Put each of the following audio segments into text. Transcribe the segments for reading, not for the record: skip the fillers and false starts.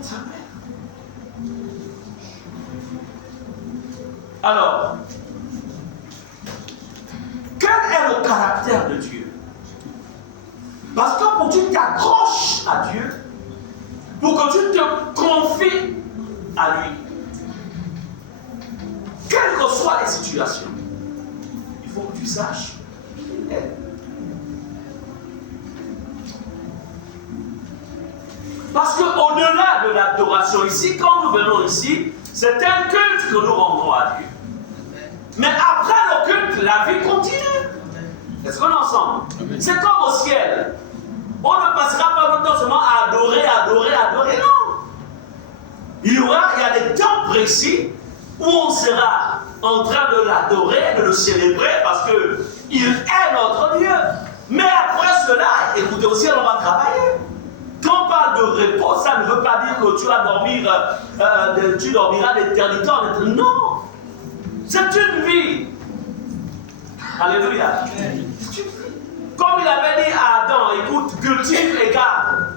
C'est un père. Alors, quel est le caractère de Dieu? Parce que pour que tu t'accroches à Dieu, pour que tu te confies à lui, quelles que soient les situations, il faut que tu saches qui il est. Parce qu'au-delà de l'adoration ici, quand nous venons ici, c'est un culte que nous rendons à Dieu. Mais après le culte, la vie continue. Est-ce qu'on est ensemble? C'est comme au ciel. On ne passera pas le temps seulement à adorer, non. Il y a des temps précis où on sera en train de l'adorer, de le célébrer, parce qu'il est notre Dieu. Mais après cela, écoutez, au ciel, on va travailler. Quand on parle de repos, ça ne veut pas dire que tu vas dormir, tu dormiras d'éternité en éternité. Non! C'est une vie. Alléluia. Comme il avait dit à Adam, écoute, cultive et garde.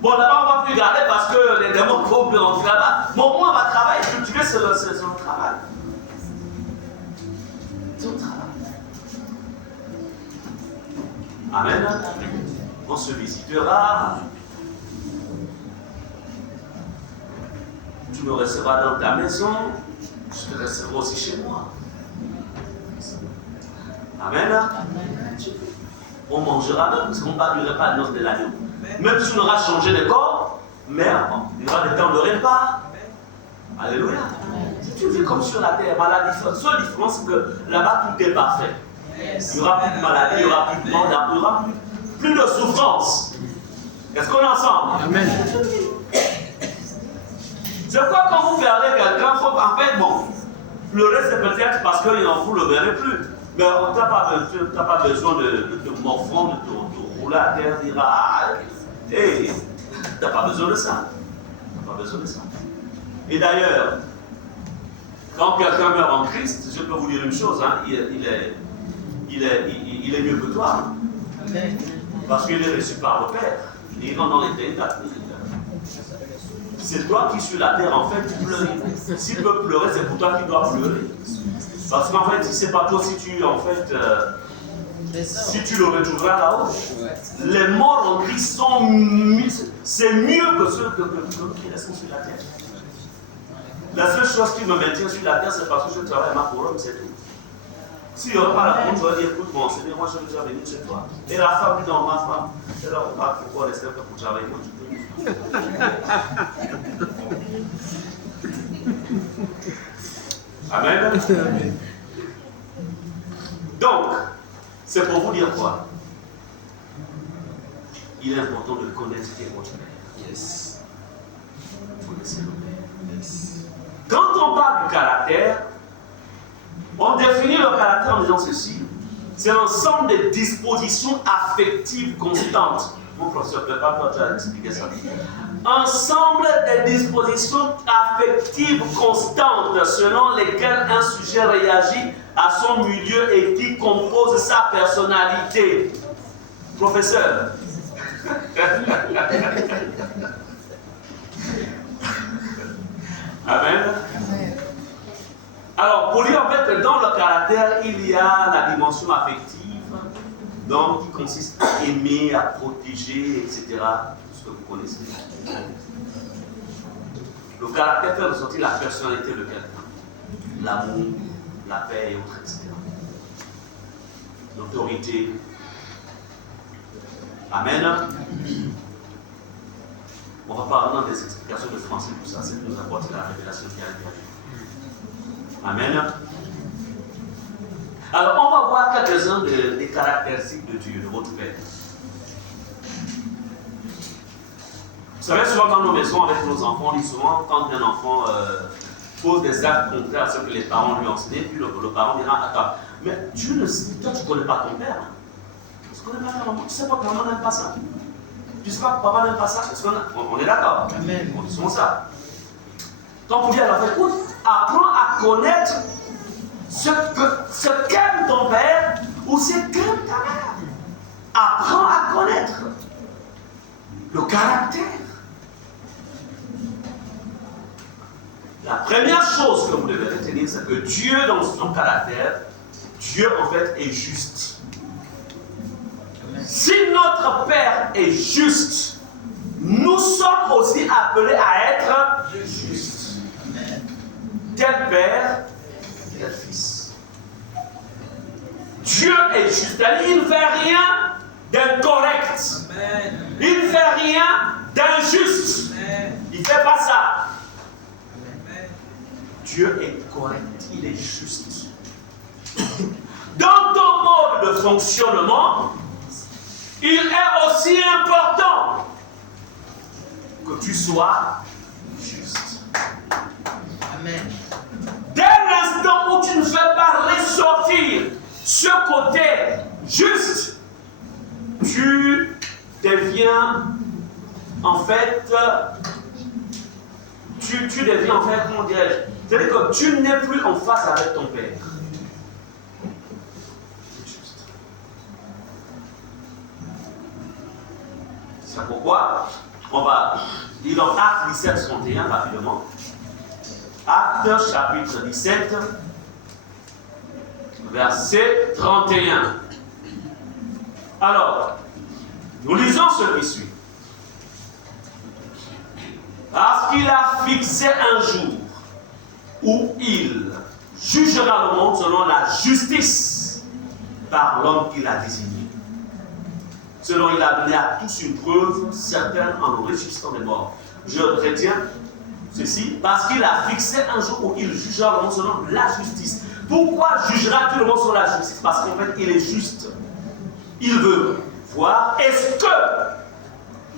Bon, là-bas, on ne va plus garder parce que les démons vont plus rentrer là-bas. Bon, moi, on va travailler, cultiver, c'est son travail. C'est son travail. Amen. On se visitera. Tu me recevras dans ta maison. Je te recevrai aussi chez moi. Amen. On mangera même, parce qu'on ne parlerait pas de noces de l'agneau. Même si on aura changé de corps, mais il y aura des temps de repas. Alléluia. Si tu vis comme sur la terre, la seule différence, c'est que là-bas, tout est parfait. Il n'y aura plus de maladie, il n'y aura plus de mort, il n'y aura plus de souffrance. Est-ce qu'on est ensemble? Amen. C'est quoi quand vous regardez quelqu'un, en fait, bon, le reste c'est peut-être parce qu'il en vous ne le verrez plus. Mais tu n'as pas besoin de te morfondre, de te rouler à terre, de dire ah, hey, tu n'as pas besoin de ça. Tu n'as pas besoin de ça. Et d'ailleurs, quand quelqu'un meurt en Christ, je peux vous dire une chose, hein, il est mieux que toi. Parce qu'il est reçu par le Père. Et il rentre dans l'éternité. C'est toi qui sur la terre, en fait, tu pleures. S'il peut pleurer, c'est pour toi qui dois pleurer. Parce qu'en fait, si c'est pas toi, si tu, en fait, si tu le retrouveras là-haut, les morts en Christ sont c'est mieux que ceux qui restent sur la terre. La seule chose qui me maintient sur la terre, c'est parce que je travaille à ma couronne, c'est tout. S'il n'y aurait pas la couronne, je vais dire, écoute, mon Seigneur, moi je veux déjà venir chez toi. Et la femme dit, non, ma femme, c'est là où on va pourquoi rester pour travailler, moi je peux. Amen. Donc, c'est pour vous dire quoi? Il est important de connaître qui est votre Père. Yes. Vous connaissez le Père. Yes. Quand on parle du caractère, on définit le caractère en disant ceci. C'est l'ensemble des dispositions affectives constantes. Mon professeur, prépare-toi, tu as expliqué ça. Ensemble des dispositions affectives constantes selon lesquelles un sujet réagit à son milieu et qui compose sa personnalité. Professeur. Amen. Alors, pour dire en fait que dans le caractère, il y a la dimension affective, donc qui consiste à aimer, à protéger, etc. Tout ce que vous connaissez. Le caractère fait ressortir la personnalité de quelqu'un. L'amour, la paix et autres, etc. L'autorité. Amen. On va pas rentrer dans des explications de français pour ça, c'est nous apporter la révélation qui a été. Amen. Alors, on va voir quelques-uns des caractéristiques de Dieu, de votre Père. Vous savez, souvent dans nos maisons, avec nos enfants, on dit souvent, quand un enfant pose des actes contraires à ce que les parents lui ont enseigné, puis le parent dira, attends, mais toi, tu ne connais pas ton père. Tu ne connais pas ta maman, tu ne sais pas que maman n'aime pas ça. Tu ne sais pas que papa n'aime pas ça. On est d'accord. On dit souvent ça. Quand vous dites à l'enfant, écoute, apprends à connaître ce qu'aime ton père ou ce qu'aime ta mère. Apprends à connaître le caractère La première chose que vous devez retenir, c'est que Dieu, dans son caractère, Dieu en fait est juste. Si notre Père est juste, nous sommes aussi appelés à être justes. Tel Père, tel Fils. Dieu est juste. Il ne fait rien d'incorrect. Il ne fait rien d'injuste. Il ne fait pas ça. Dieu est correct. Il est juste. Dans ton mode de fonctionnement, il est aussi important que tu sois juste. Amen. Dès l'instant où tu ne fais pas ressortir ce côté juste, tu deviens en fait, tu deviens en fait, comment dirais-je, c'est-à-dire que tu n'es plus en face avec ton Père. C'est pourquoi on va lire dans Actes 17, 31 rapidement. Actes chapitre 17, verset 31. Alors, nous lisons ce qui suit. Parce qu'il a fixé un jour où il jugera le monde selon la justice par l'homme qu'il a désigné. Selon il a donné à tous une preuve certaine en le ressuscitant des morts. Je retiens ceci, parce qu'il a fixé un jour où il jugera le monde selon la justice. Pourquoi jugera-t-il le monde selon la justice? Parce qu'en fait, il est juste. Il veut voir, est-ce que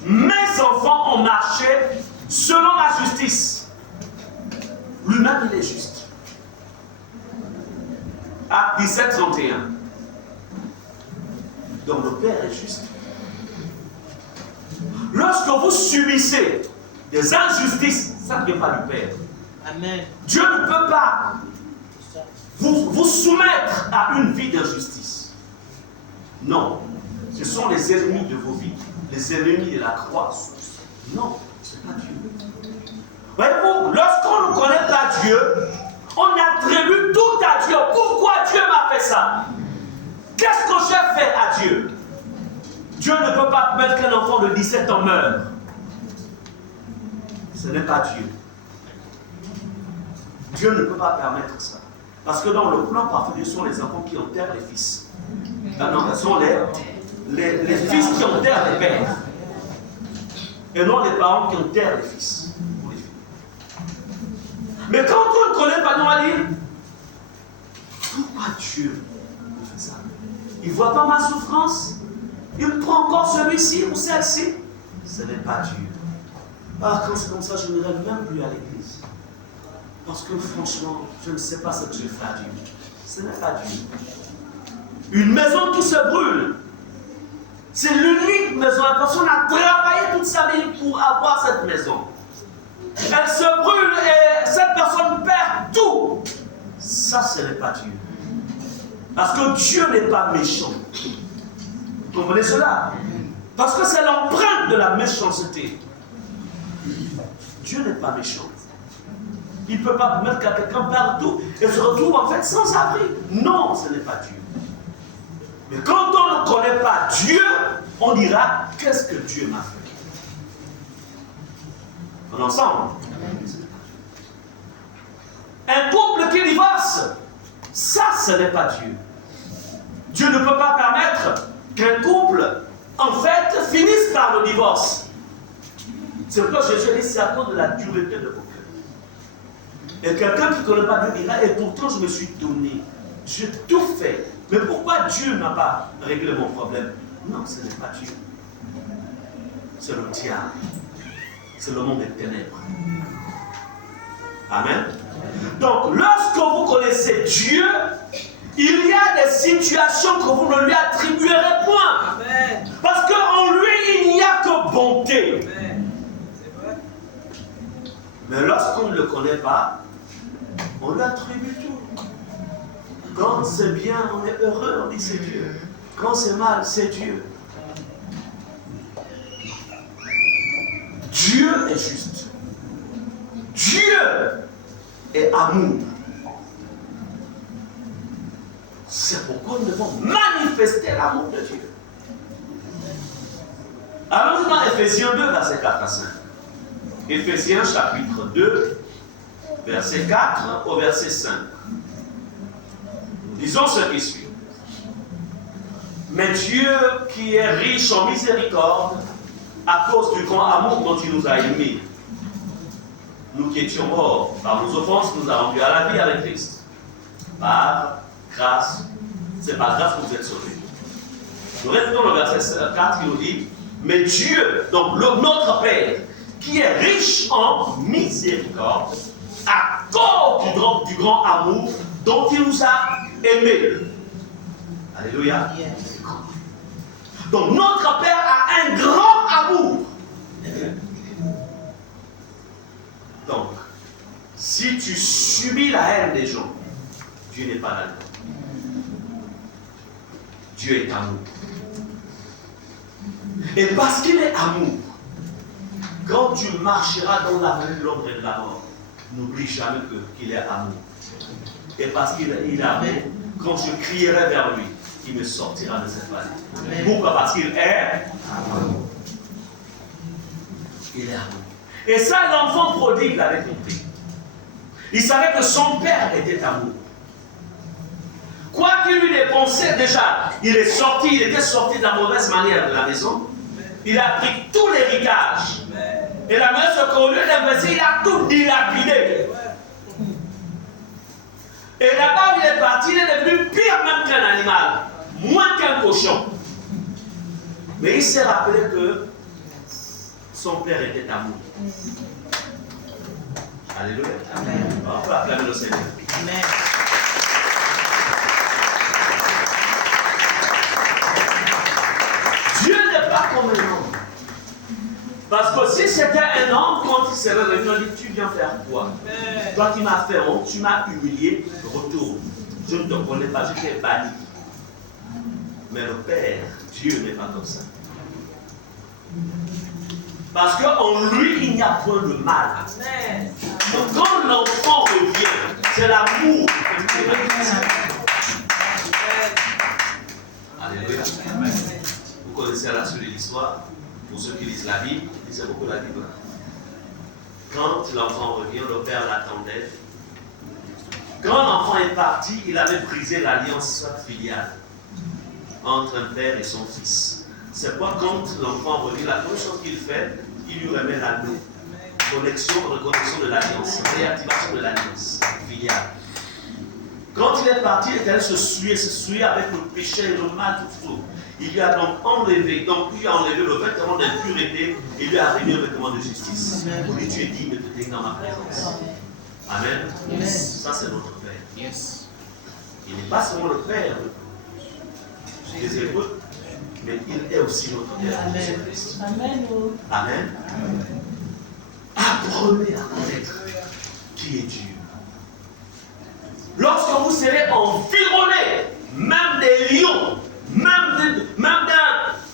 mes enfants ont marché selon la justice? Lui-même, il est juste. Acte 17, 31. Donc le Père est juste. Lorsque vous subissez des injustices, ça ne vient pas du Père. Amen. Dieu ne peut pas vous soumettre à une vie d'injustice. Non. Ce sont les ennemis de vos vies, les ennemis de la croix. Non, ce n'est pas Dieu. Voyez-vous, lorsqu'on ne connaît pas Dieu, on attribue tout à Dieu. Pourquoi Dieu m'a fait ça? Qu'est-ce que j'ai fait à Dieu? Dieu ne peut pas permettre qu'un enfant de 17 ans meure. Ce n'est pas Dieu. Dieu ne peut pas permettre ça. Parce que dans le plan parfait, ce sont les enfants qui enterrent les fils. Ah non, ce sont les fils qui enterrent les pères. Et non les parents qui enterrent les fils. Mais quand on ne connaît pas, nous allons dire, pourquoi Dieu me fait ça? Il ne voit pas ma souffrance? Il prend encore celui-ci ou celle-ci? Ce n'est pas Dieu. Ah, quand c'est comme ça, je n'irai même plus à l'église. Parce que franchement, je ne sais pas ce que je fais à Dieu. Ce n'est pas Dieu. Une maison qui se brûle, c'est l'unique maison. La personne a travaillé toute sa vie pour avoir cette maison. Elle se brûle et cette personne perd tout. Ça, ce n'est pas Dieu. Parce que Dieu n'est pas méchant. Vous comprenez cela? Parce que c'est l'empreinte de la méchanceté. Dieu n'est pas méchant. Il ne peut pas permettre qu'à quelqu'un perde tout et se retrouve en fait sans abri. Non, ce n'est pas Dieu. Mais quand on ne connaît pas Dieu, on dira, qu'est-ce que Dieu m'a fait? On est ensemble. Un couple qui divorce, ça, ce n'est pas Dieu. Dieu ne peut pas permettre qu'un couple, en fait, finisse par le divorce. C'est pourquoi Jésus dit, c'est à cause de la dureté de vos cœurs. Et quelqu'un qui ne connaît pas Dieu dira, et pourtant je me suis donné, j'ai tout fait. Mais pourquoi Dieu n'a pas réglé mon problème? Non, ce n'est pas Dieu. C'est le diable. C'est le monde des ténèbres. Amen. Donc, lorsque vous connaissez Dieu, il y a des situations que vous ne lui attribuerez point. Amen. Parce qu'en lui, il n'y a que bonté. Amen. C'est vrai. Mais lorsqu'on ne le connaît pas, on lui attribue tout. Quand c'est bien, on est heureux, on dit c'est Dieu. Quand c'est mal, c'est Dieu. Dieu est juste. Dieu et amour. C'est pourquoi nous devons manifester l'amour de Dieu. Allons-y dans Éphésiens 2, verset 4 à 5. Éphésiens chapitre 2, verset 4 au verset 5. Lisons ce qui suit. Mais Dieu, qui est riche en miséricorde, à cause du grand amour dont il nous a aimés, nous qui étions morts par nos offenses, nous a rendus à la vie avec Christ. Par grâce, c'est par grâce que vous êtes sauvés. Nous restons le verset 4 qui nous dit, mais Dieu, donc notre Père, qui est riche en miséricorde, à cause du grand amour dont il nous a aimés. Alléluia. Yes. Donc notre Père a un grand amour. Donc, si tu subis la haine des gens, Dieu n'est pas là-dedans. Dieu est amour. Et parce qu'il est amour, quand tu marcheras dans la rue de l'ombre et de la mort, n'oublie jamais qu'il est amour. Et parce qu'il est amour, quand je crierai vers lui, il me sortira de cette vallée. Pourquoi? Parce qu'il est amour. Il est amour. Et ça, l'enfant prodigue l'avait compris. Il savait que son père était amour. Quoi qu'il lui ait pensé, déjà, il était sorti de la mauvaise manière de la maison. Il a pris tout l'héritage. Et la mère se qu'au lieu d'investir, il a tout dilapidé. Et là-bas, il est parti, il est devenu pire même qu'un animal, moins qu'un cochon. Mais il s'est rappelé que son père était amour. Alléluia. Amen. On peut acclamer le Seigneur. Amen. Dieu n'est pas comme un homme. Parce que si c'était un homme, quand il serait revenu, on dit, tu viens faire quoi? Toi qui m'as fait honte, tu m'as humilié, retourne. Je ne te connais pas, je t'ai banni. Mais le Père, Dieu n'est pas comme ça. Parce qu'en lui, il n'y a point de mal. Donc quand l'enfant revient, c'est l'amour. Alléluia. Vous connaissez la suite de l'histoire. Pour ceux qui lisent la Bible, ils lisent beaucoup la Bible. Quand l'enfant revient, le père l'attendait. Quand l'enfant est parti, il avait brisé l'alliance filiale entre un père et son fils. C'est pourquoi quand l'enfant revient, la première chose qu'il fait, il lui remet l'anneau. Reconnexion de l'alliance, réactivation de l'alliance filiale. Quand il est parti, il est allé se souiller avec le péché et le mal tout. Il lui a donc enlevé, le vêtement d'impureté et lui a remis un vêtement de justice. Pour lui, tu es digne de te tenir dans ma présence. Amen. Yes. Ça, c'est notre Père. Yes. Il n'est pas seulement le Père des Hébreux, mais il est aussi notre Père. Amen. Amen. Apprenez à connaître qui est Dieu. Lorsque vous serez environné, même des lions, même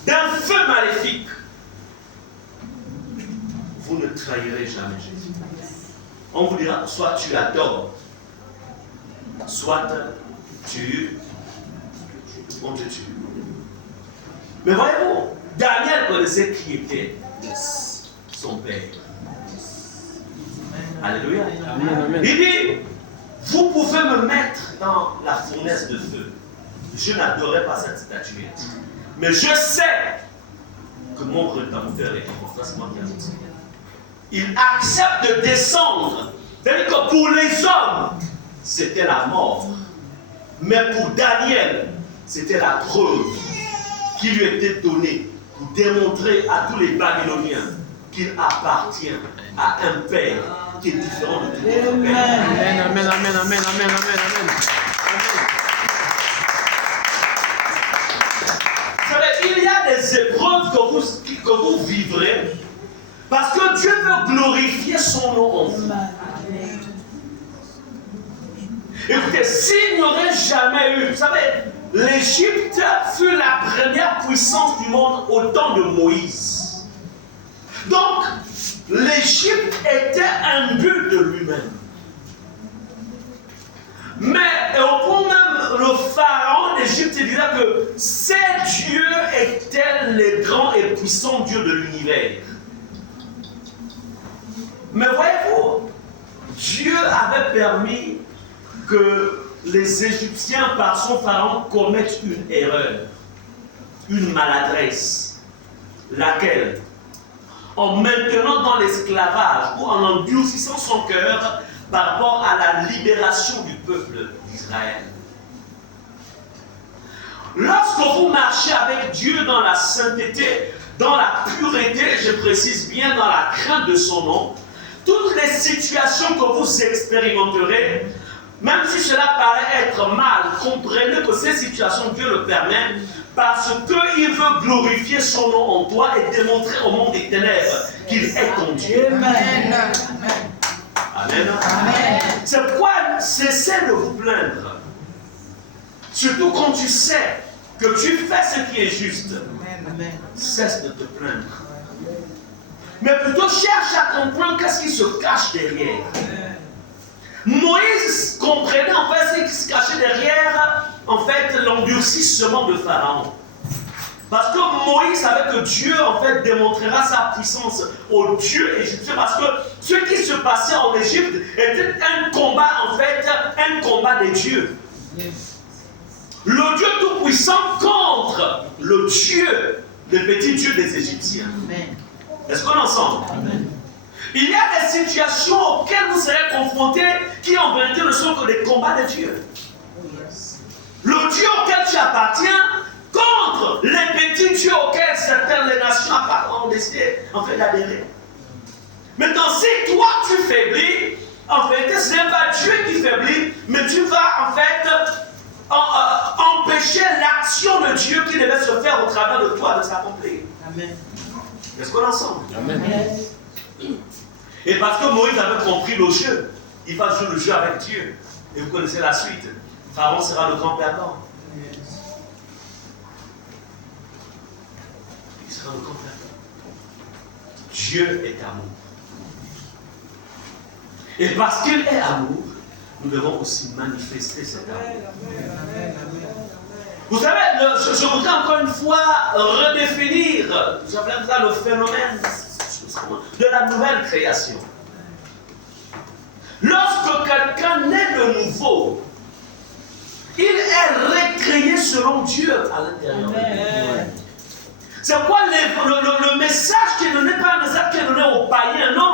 d'un feu maléfique, vous ne trahirez jamais Jésus. On vous dira, soit tu adores, soit on te tue. Mais voyez-vous, Daniel connaissait qui était son père. Alléluia. Amen. Il dit, vous pouvez me mettre dans la fournaise de feu. Je n'adorais pas cette statuette. Mais je sais que mon Rédempteur est vivant. Ça, c'est moi qui ai annoncé. Il accepte de descendre. C'est-à-dire que pour les hommes, c'était la mort. Mais pour Daniel, c'était la preuve qui lui était donnée pour démontrer à tous les Babyloniens qu'il appartient à un Père qui est différent de tout autre Père. Amen, amen, amen, amen, amen, amen. Il y a des épreuves que vous vivrez parce que Dieu veut glorifier son nom en vous. Écoutez, s'il n'y aurait jamais eu, vous savez, l'Égypte fut la première puissance du monde au temps de Moïse. Donc, l'Égypte était un but de lui-même. Mais au point même, le pharaon d'Égypte disait que ces dieux étaient les grands et puissants dieux de l'univers. Mais voyez-vous, Dieu avait permis que les Égyptiens, par son pharaon, commettent une erreur, une maladresse. Laquelle? En maintenant dans l'esclavage ou en endurcissant son cœur par rapport à la libération du peuple d'Israël. Lorsque vous marchez avec Dieu dans la sainteté, dans la pureté, je précise bien dans la crainte de son nom, toutes les situations que vous expérimenterez, même si cela paraît être mal, comprenez que ces situations, Dieu le permet, parce qu'il veut glorifier son nom en toi et démontrer au monde des ténèbres qu'il est ton Dieu. Amen. Amen. Amen. C'est pourquoi cessez de vous plaindre. Surtout quand tu sais que tu fais ce qui est juste. Amen. Cesse de te plaindre. Mais plutôt cherche à comprendre qu'est-ce qui se cache derrière. Moïse comprenait en fait ce qui se cachait derrière en fait l'endurcissement de Pharaon. Parce que Moïse savait que Dieu en fait démontrera sa puissance aux dieux égyptiens, parce que ce qui se passait en Égypte était un combat en fait, un combat des dieux. Le Dieu tout-puissant contre le Dieu, le petit Dieu des Égyptiens. Est-ce qu'on est ensemble? Amen. Il y a des situations auxquelles vous serez confrontés qui en vérité ne sont que des combats de Dieu. Le Dieu auquel tu appartiens contre les petits dieux auxquels certaines les nations ont décidé en fait d'adhérer. Maintenant, si toi tu faiblis, en fait, ce n'est pas Dieu qui faiblit, mais tu vas en fait empêcher l'action de Dieu qui devait se faire au travers de toi de s'accomplir. Amen. Est-ce qu'on est ensemble? Amen. Et parce que Moïse avait compris le jeu, il va jouer le jeu avec Dieu. Et vous connaissez la suite. Pharaon sera le grand perdant. Il sera le grand perdant. Dieu est amour. Et parce qu'il est amour, nous devons aussi manifester cet amour. Vous savez, je voudrais encore une fois redéfinir, j'appelle ça le phénomène de la nouvelle création. Lorsque quelqu'un naît de nouveau, il est recréé selon Dieu à l'intérieur de lui. C'est quoi le message qui est donné, pas un message qui est donné aux païens, non.